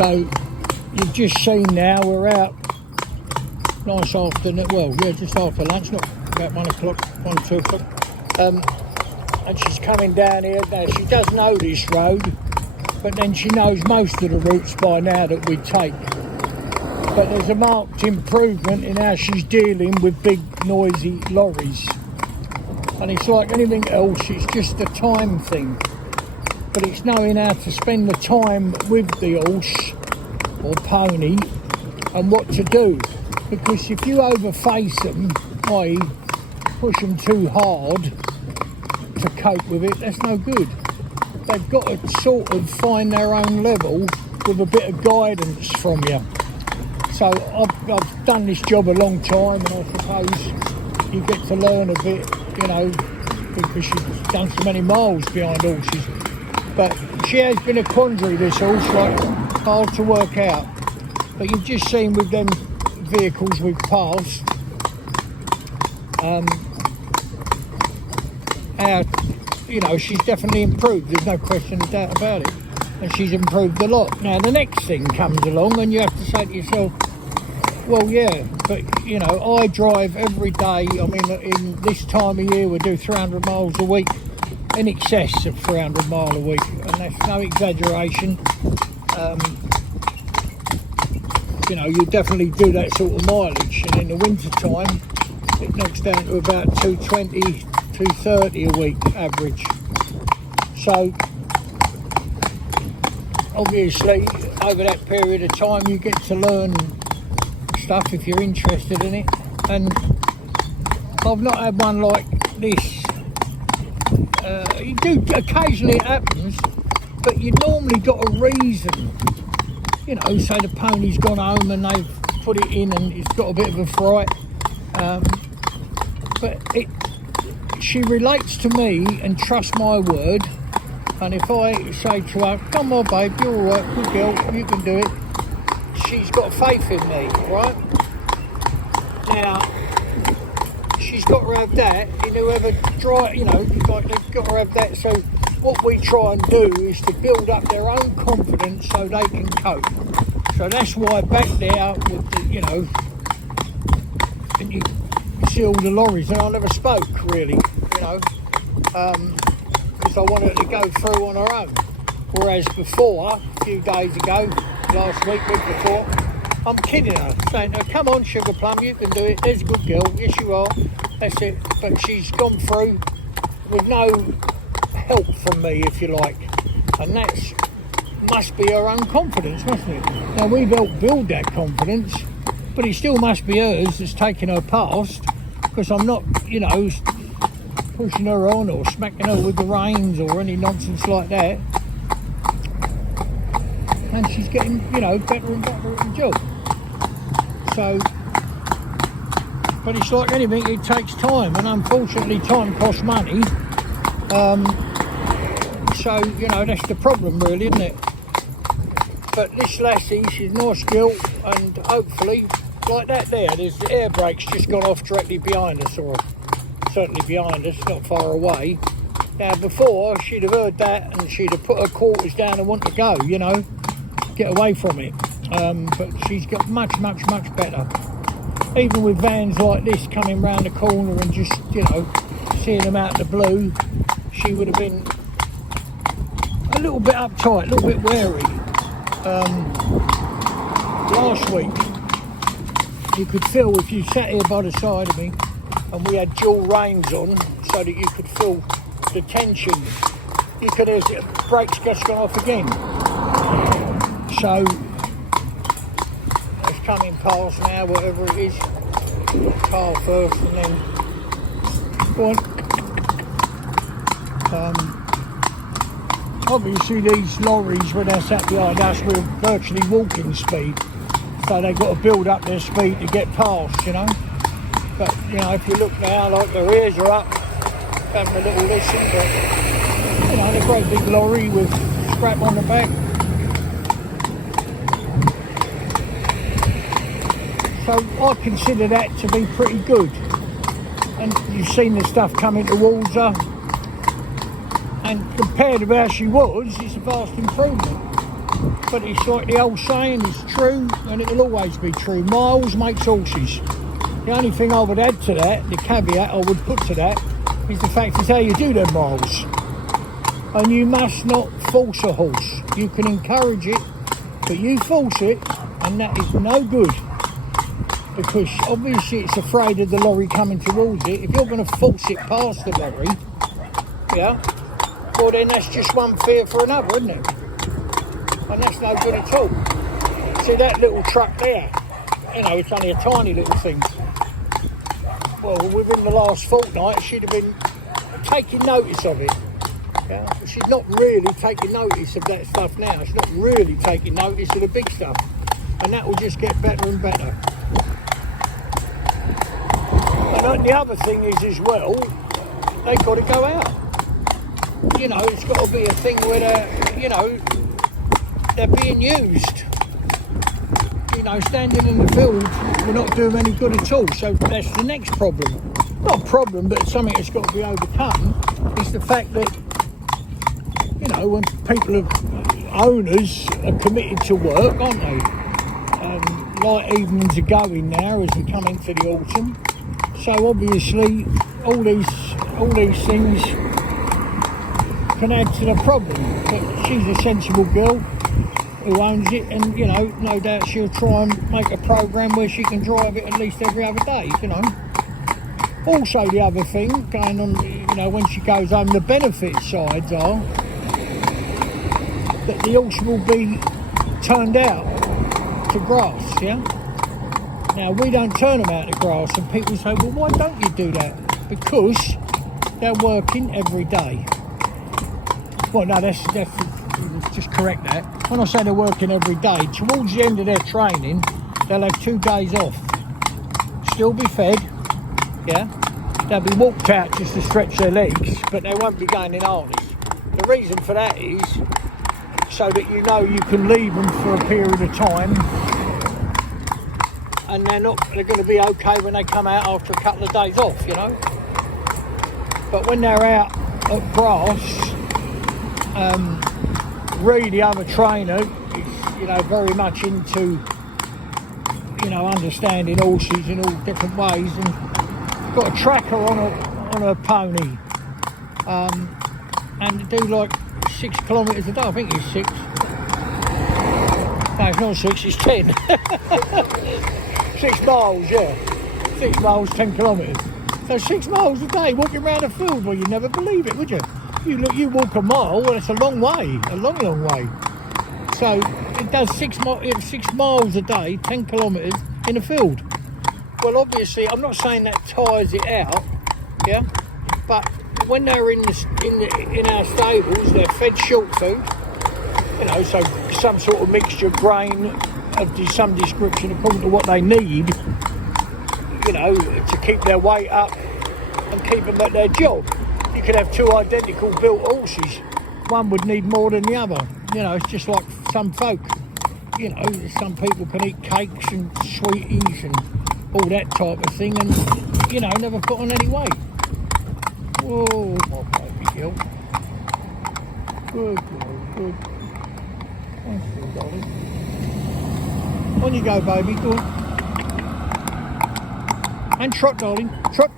So you've just seen now we're out, nice afternoon, well yeah, just after lunch, not about 1 o'clock, 2 o'clock, and she's coming down here. Now she does know this road, but then she knows most of the routes by now that we take. But there's a marked improvement in how she's dealing with big noisy lorries. And it's like anything else, it's just a time thing. But it's knowing how to spend the time with the horse or pony and what to do. Because if you overface them, i.e. push them too hard to cope with it, that's no good. They've got to sort of find their own level with a bit of guidance from you. So I've done this job a long time, and I suppose you get to learn a bit, you know, because she's done so many miles behind horses. But she has been a quandary, this horse, like hard to work out. But you've just seen with them vehicles we've passed, how, you know, she's definitely improved. There's no question of doubt about it. And she's improved a lot. Now the next thing comes along and you have to say to yourself, well yeah, but you know, I drive every day. I mean, in this time of year we do 300 miles a week, in excess of 300 miles a week, and that's no exaggeration. You know, you definitely do that sort of mileage, and in the winter time it knocks down to about 220, 230 a week average. So obviously over that period of time you get to learn stuff if you're interested in it, and I've not had one like this. You do occasionally, it happens, but you normally got a reason, you know, say the pony's gone home and they've put it in and it's got a bit of a fright, but she relates to me and trusts my word. And if I say to her, come on babe, you're alright, good girl, you can do it, she's got faith in me, right? Now, she's got to have that in whoever drive, you know, they've got to have that. So what we try and do is to build up their own confidence so they can cope. So that's why back there with the, you know, and you see all the lorries, and I never spoke really, you know, because I wanted to go through on her own. Whereas before, a few days ago, last week before, I'm kidding her, saying, oh, come on Sugar Plum, you can do it, there's a good girl, yes you are, that's it. But she's gone through with no help from me, if you like, and that's must be her own confidence, mustn't it? Now we've helped build that confidence, but it still must be hers that's taken her past, because I'm not, you know, pushing her on or smacking her with the reins or any nonsense like that. And she's getting, you know, better and better at the job. So, but it's like anything, it takes time, and unfortunately time costs money. So, you know, that's the problem really, isn't it? But this lassie, she's a nice girl, and hopefully, like that there's the air brakes just gone off directly behind us, or certainly behind us, not far away. Now before, she'd have heard that and she'd have put her quarters down and want to go, you know, get away from it. But she's got much better. Even with vans like this coming round the corner and just, you know, seeing them out the blue, she would have been a little bit uptight, a little bit wary. Last week, you could feel, if you sat here by the side of me and we had dual reins on so that you could feel the tension, you could have the brakes just gone off again. So it's coming past now, whatever it is, car first and then go on. Obviously these lorries, when they're sat behind us, we're virtually walking speed, so they've got to build up their speed to get past, you know. But you know, if you look now, like their ears are up, having a little listen, but you know, a great big lorry with scrap on the back. So I consider that to be pretty good. And you've seen the stuff coming towards her, and compared to how she was, it's a vast improvement. But it's like the old saying, it's true, and it'll always be true. Miles makes horses. The only thing I would add to that, the caveat I would put to that, is the fact is how you do them miles. And you must not force a horse. You can encourage it, but you force it, and that is no good. Because obviously it's afraid of the lorry coming towards it. If you're going to force it past the lorry, yeah, well then that's just one fear for another, isn't it? And that's no good at all. See that little truck there, you know, it's only a tiny little thing. Well, within the last fortnight she'd have been taking notice of it. Yeah? She's not really taking notice of that stuff now. She's not really taking notice of the big stuff. And that will just get better and better. And the other thing is as well, they've got to go out. You know, it's got to be a thing where they're, you know, they're being used. You know, standing in the field, we're not doing any good at all. So that's the next problem. Not a problem, but something that's got to be overcome, is the fact that, you know, when people are owners are committed to work, aren't they? Light evenings are going now as we come into the autumn. So obviously all these things can add to the problem. But she's a sensible girl who owns it, and you know, no doubt she'll try and make a program where she can drive it at least every other day, you know. Also the other thing going on, you know, when she goes home, the benefit sides are that the horse will be turned out to grass, yeah? Now, we don't turn them out to grass, and people say, well, why don't you do that? Because they're working every day. Well, no, let's just correct that. When I say they're working every day, towards the end of their training, they'll have 2 days off. Still be fed, yeah? They'll be walked out just to stretch their legs, but they won't be going in harness. The reason for that is so that you know you can leave them for a period of time, and they're going to be okay when they come out after a couple of days off, you know. But when they're out at grass, Reed, the other trainer, is, you know, very much into, you know, understanding horses in all different ways, and got a tracker on a pony, and do like 6 kilometres a day. I think it's 6. No, it's not 6, it's 10. 6 miles, yeah. 6 miles, 10 kilometres. So 6 miles a day walking around a field. Well, you'd never believe it, would you? You walk a mile, well, it's a long way, a long, long way. So it does 6 miles a day, 10 kilometres in a field. Well, obviously, I'm not saying that tires it out, yeah, but when they're in our stables, they're fed short food, you know, so some sort of mixture, grain of some description according to what they need, you know, to keep their weight up and keep them at their job. You could have 2 identical built horses. One would need more than the other. You know, it's just like some folk. You know, some people can eat cakes and sweeties and all that type of thing, and, you know, never put on any weight. Whoa, my baby girl. Good girl, good. Thank you, darling. On you go, baby, go on. And trot, darling, trot.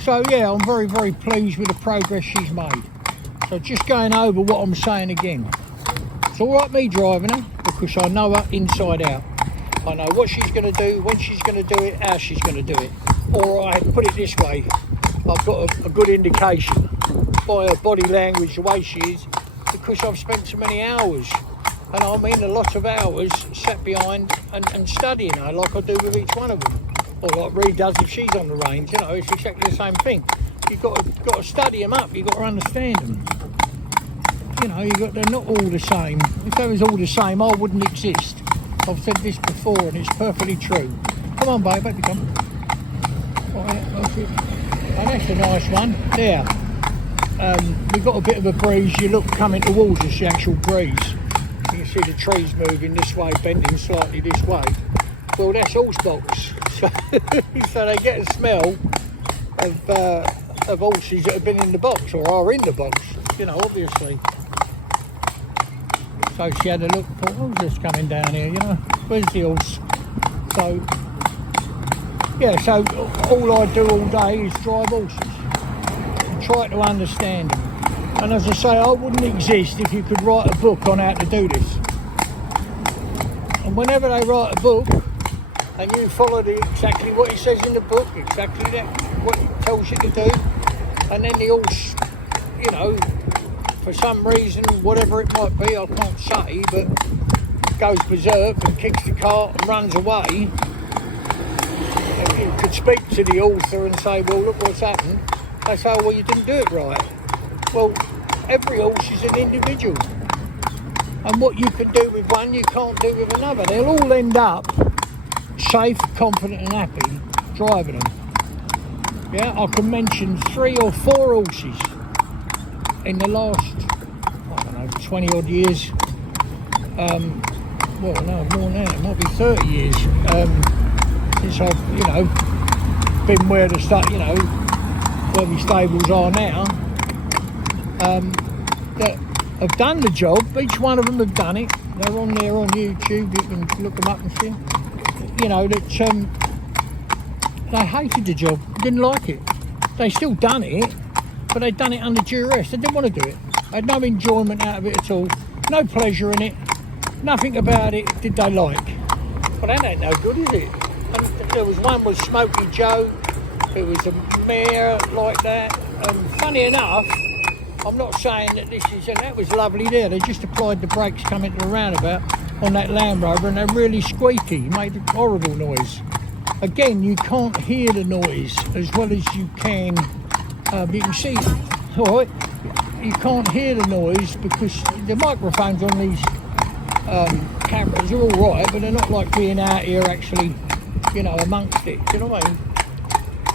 So yeah, I'm very, very pleased with the progress she's made. So just going over what I'm saying again. It's all right me driving her, because I know her inside out. I know what she's going to do, when she's going to do it, how she's going to do it. Or I put it this way, I've got a good indication by her body language, the way she is, because I've spent so many hours, and I mean a lot of hours, sat behind and studying her like I do with each one of them. Or like Reed does if she's on the range, you know, it's exactly the same thing. You've got to study them up, you've got to understand them. You know, they're not all the same. If they was all the same, I wouldn't exist. I've said this before and it's perfectly true. Come on, baby, come. Right, that's it. And that's a nice one. There. We've got a bit of a breeze. You look coming towards us, the actual breeze. You can see the trees moving this way, bending slightly this way. Well, that's horse box. So they get a smell of horses that have been in the box or are in the box, you know, obviously. So she had a look, thought, oh, just coming down here, you know, where's the horse? So, yeah, so all I do all day is drive horses and try to understand them. And as I say, I wouldn't exist if you could write a book on how to do this. And whenever they write a book, and you follow exactly what it says in the book, exactly that, what it tells you to do, and then the horse, you know, for some reason, whatever it might be, I can't say, but goes berserk and kicks the cart and runs away, and you could speak to the author and say, well, look what's happened. They say, well, you didn't do it right. Well, every horse is an individual, and what you can do with one, you can't do with another. They'll all end up safe, confident and happy driving them. Yeah, I can mention 3 or 4 horses in the last, I don't know, 20 odd years. Well, no, more now, it might be 30 years since I've, you know, been where the start, you know, where my stables are now, that have done the job. Each one of them have done it. They're on there on YouTube, you can look them up and see. You know, that they hated the job, didn't like it. They still done it, but they'd done it under duress. They didn't want to do it. They had no enjoyment out of it at all, no pleasure in it, nothing about it did they like. Well, that ain't no good, is it? And there was one with Smoky Joe, there was a mare like that, and funny enough, I'm not saying that this is, and that was lovely there, they just applied the brakes coming to the roundabout on that Land Rover, and they're really squeaky, made a horrible noise. Again, you can't hear the noise as well as you can, you can see, all right, you can't hear the noise because the microphones on these cameras are all right, but they're not like being out here actually, you know, amongst it, do you know what I mean?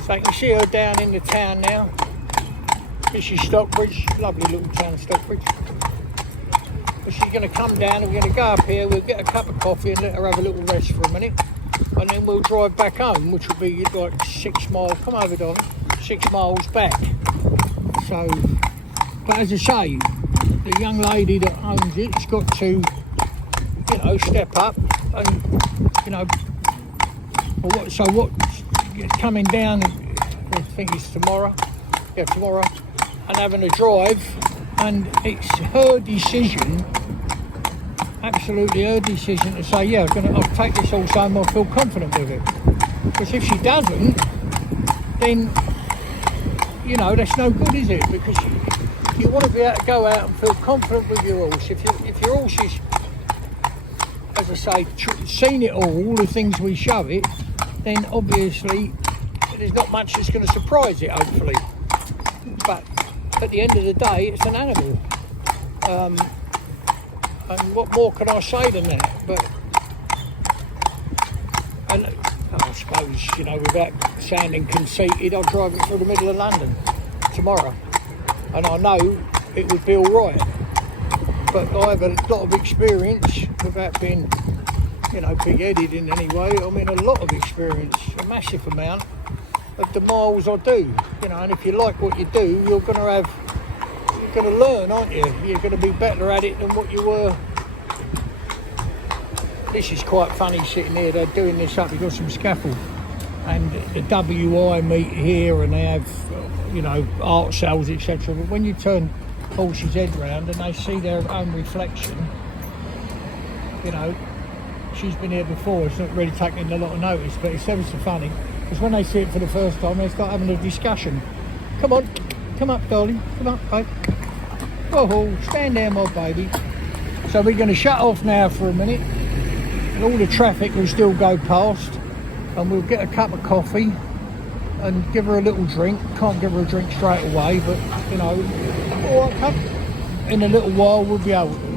So you can see her down in the town now. This is Stockbridge, lovely little town of Stockbridge. But she's going to come down and we're going to go up here, we'll get a cup of coffee and let her have a little rest for a minute. And then we'll drive back home, which will be like 6 miles, come over Don, 6 miles back. So, but as I say, the young lady that owns it's got to, you know, step up and, you know, so what, coming down, I think it's tomorrow, yeah, tomorrow, and having a drive, and it's her decision, absolutely her decision to say, yeah, I'll take this horse home, I feel confident with it. Because if she doesn't, then, you know, that's no good, is it? Because you want to be able to go out and feel confident with your horse. If your horse is, as I say, seen it all the things we show it, then obviously there's not much that's going to surprise it, hopefully. But at the end of the day, it's an animal. And what more can I say than that? But, and I suppose, you know, without sounding conceited, I'll drive it through the middle of London tomorrow. And I know it would be all right. But I have a lot of experience without being, you know, big-headed in any way. I mean, a lot of experience, a massive amount of the miles I do. You know, and if you like what you do, you're going to learn, aren't you? You're going to be better at it than what you were. This is quite funny sitting here. They're doing this up. We've got some scaffold, and the WI meet here, and they have, you know, art sales, etc. But when you turn horses' head round and they see their own reflection, you know, she's been here before. It's not really taking a lot of notice, but it's ever so funny because when they see it for the first time, they start having a discussion. Come on, come up, darling. Come up, babe. Oh, stand there, my baby. So we're going to shut off now for a minute, and all the traffic will still go past, and we'll get a cup of coffee and give her a little drink. Can't give her a drink straight away, but, you know, all right, in a little while we'll be able to.